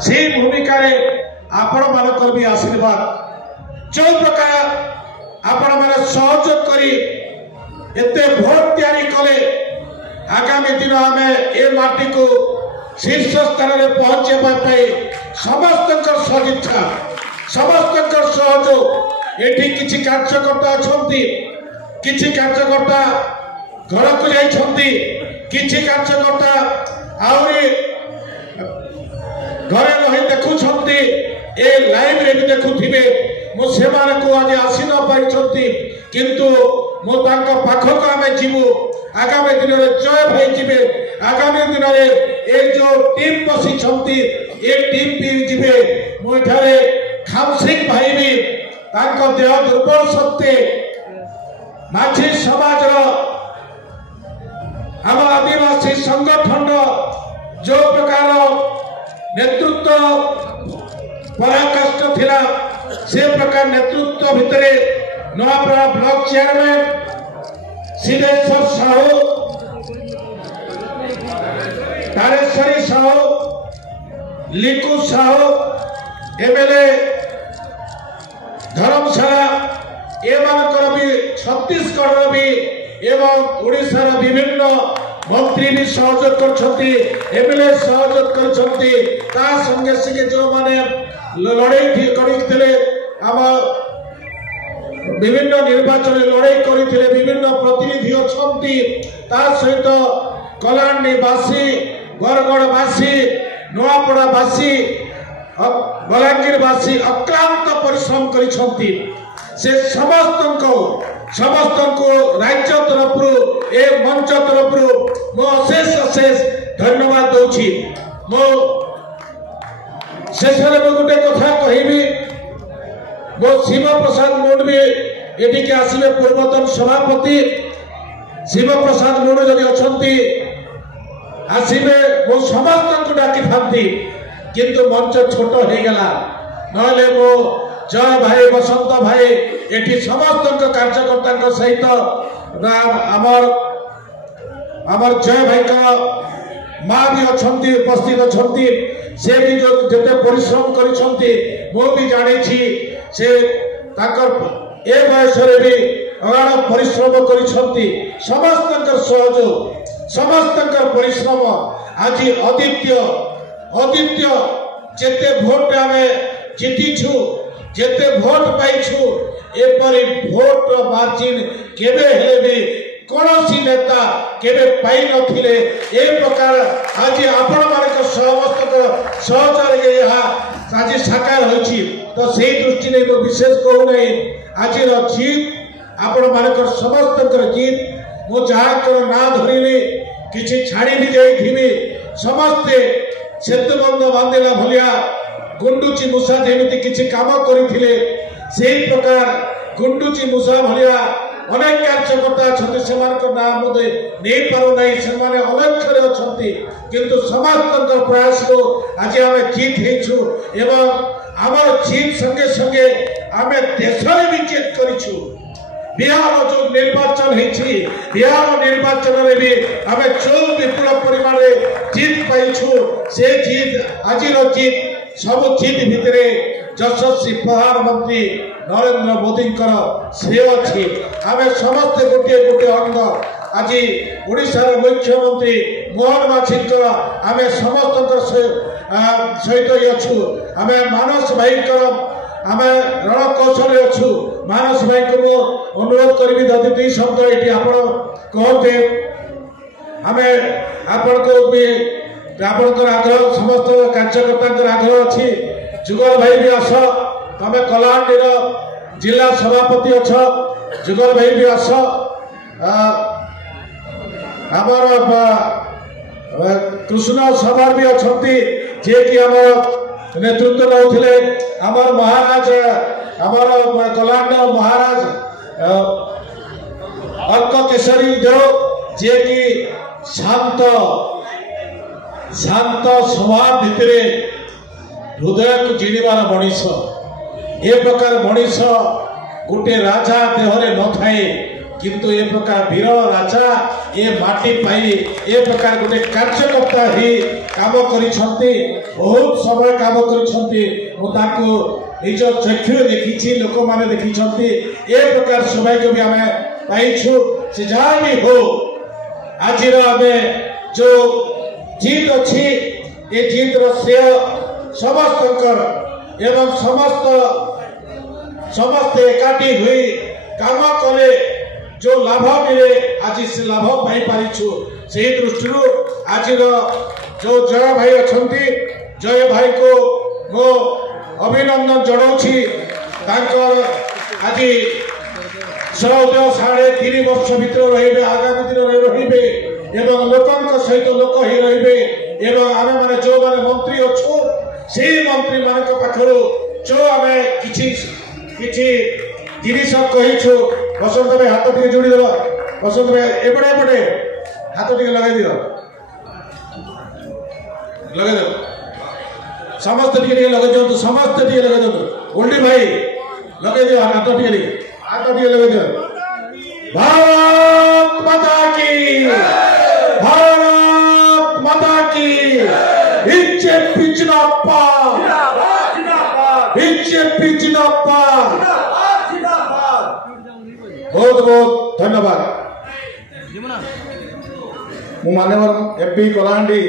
से भूमिका आपण मानकर भी आशीर्वाद जो प्रकार आपण मैंने सहयोग करी एते भोट तैयारी कले आगामी दिन आम ए माटी को शीर्ष स्थान में पहुंचे समस्त सदिच्छा समस्त सहयोग एठी किछि कार्यकर्ता अछंती किछि कार्यकर्ता घर को जाइछंती किछि कार्यकर्ता आउरी घरे रही देखुछंती ए लाइव रे भी देखुथिबे मो सेमान को आज आसी न पाइछंती किंतु मो तांका पाखक आमे जीवु आगामी दिन रे जय भाई जीवे आगामी दिन रे ए जो टीम बसी छंती ए टीम भी जीवे मो इठारे खामसिंह भाई भी तांका देह दुर्बल सत्ते माझी समाज आम आदिवासी संगठन जो प्रकार नेतृत्व पराकाष्ठ थिला से प्रकार नेतृत्व भितरे Navapara block chairman Siddheshwar Sahu Tareshwari Sahu Liku Sahu MLA धर्मशाला एमानकर भी छत्तीसगढ़ भी एवं ओडिशार विभिन्न मंत्री भी सहयोग करछंती एमएलए सहयोग करछंती ता संगे संगे जो माने लड़ाई करिथिले आम विभिन्न निर्वाचन लड़ाई करिथिले विभिन्न प्रतिनिधि अछंती ता सहित कलांडीवासी बरगड़वासी नवापड़ावासी बलांगीरवासी अक्लांत परिश्रम करिछंती से समस्त को राज्य तरफ ए मंच तरफ मो अशेष अशेष धन्यवाद दौची मो शेष में गोटे कथा कहबी मो शिव प्रसाद मुंडवी एटी के आसिबे पूर्वतन सभापति शिव प्रसाद मुंड जदि अछंती आसिबे मो समस्त को डाकी थांती किंतु मंच छोट हो गला नले मो जय भाई बसंत भाई एटी समस्त कार्यकर्ता सहित आमर जय भाई का माँ भी अछंती उपस्थित अछंती से भी जो जते परिश्रम करिसंती मो भी जाने छी से ताकर ए बयस रे भी अगाड़ परिश्रम करिसंती समस्त सहयोग समस्त परिश्रम आज अद्वितीय जेते भोट आमे जीतीछु जेते भोट पाइछु एपरी भोट मार्जिन केबे हेले भी कोनोसी नेता केबे पाई नथिले ए प्रकार आज आपण मानक समस्त सहचार यहा आज साकार होछि तो सेही दृष्टि नै विशेष कहू नै आज जीत आपण मानक समस्त जीत मो जहाकर ना धरिले किछि छाड़ी भी जाई थिबे समस्ते सेतुबंध बांधिला भलिया गुंडुची मूसा जेमिति किछि काम करिथिले सेही प्रकार गुंडुची मूसा भलिया अनेक कार्यकर्ता अछंती सेमानक नाम मुदे नै पारो नै सेमाने अलक्षरे अछंती किंतु समस्त प्रयास को आज आमे जीत हेछु एवं हमर जीत संगे संगे आमे देशरे भी जीत करिछु बिहार जो निर्वाचन हेछि बिहार निर्वाचन रे भी आमे चोल विपुल परिमाण रे जीत पाइछु से जीत आजिर जीत सब जीत भितरे यशस्वी प्रधानमंत्री नरेंद्र मोदी श्रेय अच्छी आम समस्त गोटे गोटे अंग आज ओडिशार मुख्यमंत्री मोहन माझी आम समस्त सहित अच्छु आम मानस भाई आम रणकौशल अच्छु मानस भाई को मो अनुरोध करी जदि दुई शब्द ये आप कहते आम आपणकर आग्रह समस्त कार्यकर्ता आग्रह अच्छी जुगल भाई भी आस तमें कलाहांडी जिला सभापति अच्छ जुगल भाई भी आस आमर कृष्ण सभार भी अच्छा जे कि आम नेतृत्व नौले आमर महाराज आमर कलाहांड महाराज अर्क केशरी देव जे कि शांत शांत स्वभाव भितर हृदय को जिणवार मनीष ए प्रकार मनीष गोटे राजा देहरे न थाए किंतु ए प्रकार वीर राजा ए माटी पाई ए प्रकार गोटे कार्यकर्ता ही काम करिसंती बहुत समय काम करिसंती मुताको निज चक्षु देखिछि लोक माने देखिसंती ए प्रकार सौभाग्य भी आमे पाइछु से जहाँ भी हो आज जो जीत अच्छी ये जीत श्रेय समस्त एवं समस्त एकाठी हुई काम कले जो लाभ मिले आज से लाभ पाई पारिछु से दृष्टि आज जो जय भाई अच्छी जय भाई को मो अभिनंदन जनाऊँगी आज 3.5 वर्ष भीतर रही आगामी दिन रही एवं लोकों सहित लोक ही रही एवं आम मैंने जो मैंने मंत्री अच्छु से मंत्री मान पाखर जो आम कि जिनिस कहीछु बसंत भाई हाथ टे जोड़ी दल बसंत भाई एपटे एपटे हाथ टे लगे दियो लगे दो समस्त टे लगे दियो समस्त टे लगे दियो गोल्डी भाई लगे दियो हाथ टे लगे दियो भारत माता की भारत माता की बीजेपी जिंदाबाद बीजेपी जिंदाबाद बहुत बहुत धन्यवाद। माननीय एमपी कलाहांडी।